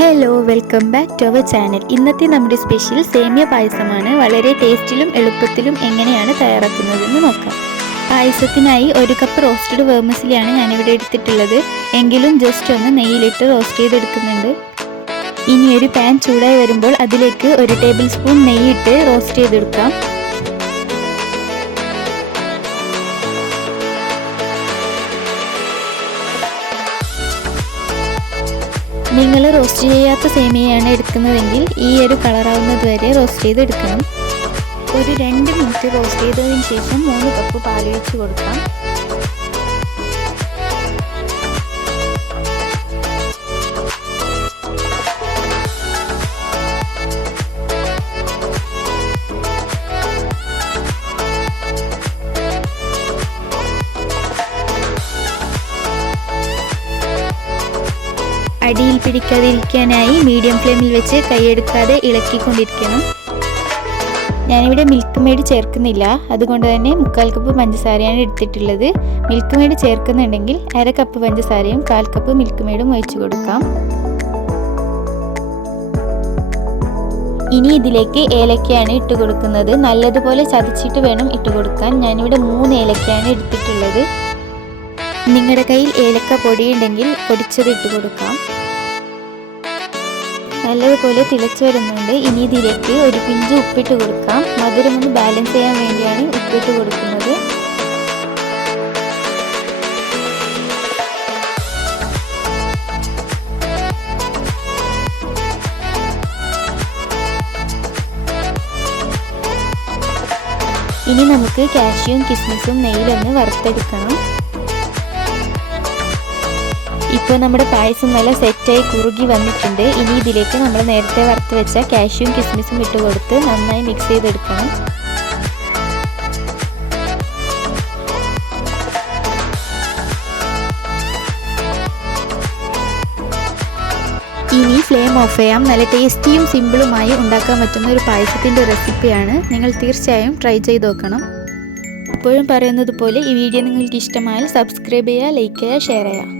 Hello welcome back to our channel ഇന്നത്തെ നമ്മുടെ special സേമിയ പായസമാണ്. വളരെ ടേസ്റ്റിലും എളുപ്പത്തിലും എങ്ങനെയാണ് തയ്യാറാക്കുന്നതെന്ന് നോക്കാം. പായസത്തിനായി ഒരു കപ്പ് റോസ്റ്റഡ് വേർമസിലാണ് ഞാനിവിടെ എടുത്തിട്ടുള്ളത്. എങ്കിലും ജസ്റ്റ് ഒന്ന് നെയ്യിലിട്ട് റോസ്റ്റ് ചെയ്തെടുക്കുന്നുണ്ട്. ഇനി ഒരു പാൻ ചൂടായി വരുമ്പോൾ അതിലേക്ക് ഒരു ടേബിൾ സ്പൂൺ നെയ്യിട്ട് റോസ്റ്റ് ചെയ്തെടുക്കാം. നിങ്ങൾ റോസ്റ്റ് ചെയ്യാത്ത സേമിയയാണ് എടുക്കുന്നതെങ്കിൽ ഈ ഒരു കളറാവുന്നത് വരെ റോസ്റ്റ് ചെയ്ത് എടുക്കണം ഒരു രണ്ട് മിനിറ്റ് റോസ്റ്റ് ചെയ്തതിന് ശേഷം മൂന്ന് കപ്പ് പാൽ വെച്ച് കൊടുക്കാം. അടിയിൽ പിടിക്കാതിരിക്കാനായി മീഡിയം ഫ്ലെയിമിൽ വെച്ച് കൈയെടുക്കാതെ ഇളക്കിക്കൊണ്ടിരിക്കണം. ഞാനിവിടെ മിൽക്ക് മെയ്ഡ് ചേർക്കുന്നില്ല. അതുകൊണ്ട് തന്നെ മുക്കാൽ കപ്പ് പഞ്ചസാരയാണ് എടുത്തിട്ടുള്ളത്. മിൽക്ക് മെയ്ഡ് ചേർക്കുന്നുണ്ടെങ്കിൽ അര കപ്പ് പഞ്ചസാരയും കാൽ കപ്പ് മിൽക്ക് മെയ്ഡും ഒഴിച്ചു കൊടുക്കാം. ഇനി ഇതിലേക്ക് ഏലക്കയാണ് ഇട്ട് കൊടുക്കുന്നത്. നല്ലതുപോലെ ചതച്ചിട്ട് വേണം ഇട്ട് കൊടുക്കാൻ. ഞാനിവിടെ മൂന്ന് ഏലക്കയാണ് എടുത്തിട്ടുള്ളത്. നിങ്ങളുടെ കയ്യിൽ ഏലക്ക പൊടിയുണ്ടെങ്കിൽ പൊടിച്ചത് ഇട്ട് കൊടുക്കാം. നല്ലതുപോലെ തിളച്ചു വരുന്നുണ്ട്. ഇനി ഇതിലേക്ക് ഒരു പിഞ്ച് ഉപ്പിട്ട് കൊടുക്കാം. മധുരം ഒന്ന് ബാലൻസ് ചെയ്യാൻ വേണ്ടിയാണ് ഉപ്പിട്ട് കൊടുക്കുന്നത്. ഇനി നമുക്ക് കാഷ്യൂം കിസ്മിസും നെയ്യിലൊന്ന് വറുത്തെടുക്കണം. ഇപ്പോൾ നമ്മുടെ പായസം നല്ല സെറ്റായി കുറുകി വന്നിട്ടുണ്ട്. ഇനി ഇതിലേക്ക് നമ്മൾ നേരത്തെ വറുത്ത് വെച്ച കാഷ്യും കിസ്മിസും ഇട്ട് കൊടുത്ത് നന്നായി മിക്സ് ചെയ്തെടുക്കണം. ഇനി ഫ്ലെയിം ഓഫ് ചെയ്യാം. നല്ല ടേസ്റ്റിയും സിമ്പിളുമായി ഉണ്ടാക്കാൻ പറ്റുന്ന ഒരു പായസത്തിന്റെ റെസിപ്പിയാണ് നിങ്ങൾ തീർച്ചയായും ട്രൈ ചെയ്ത് നോക്കണം. ഇപ്പോഴും പറയുന്നത് പോലെ ഈ വീഡിയോ നിങ്ങൾക്ക് ഇഷ്ടമായാൽ സബ്സ്ക്രൈബ് ചെയ്യുക ലൈക്ക് ചെയ്യുക ഷെയർ ചെയ്യുക.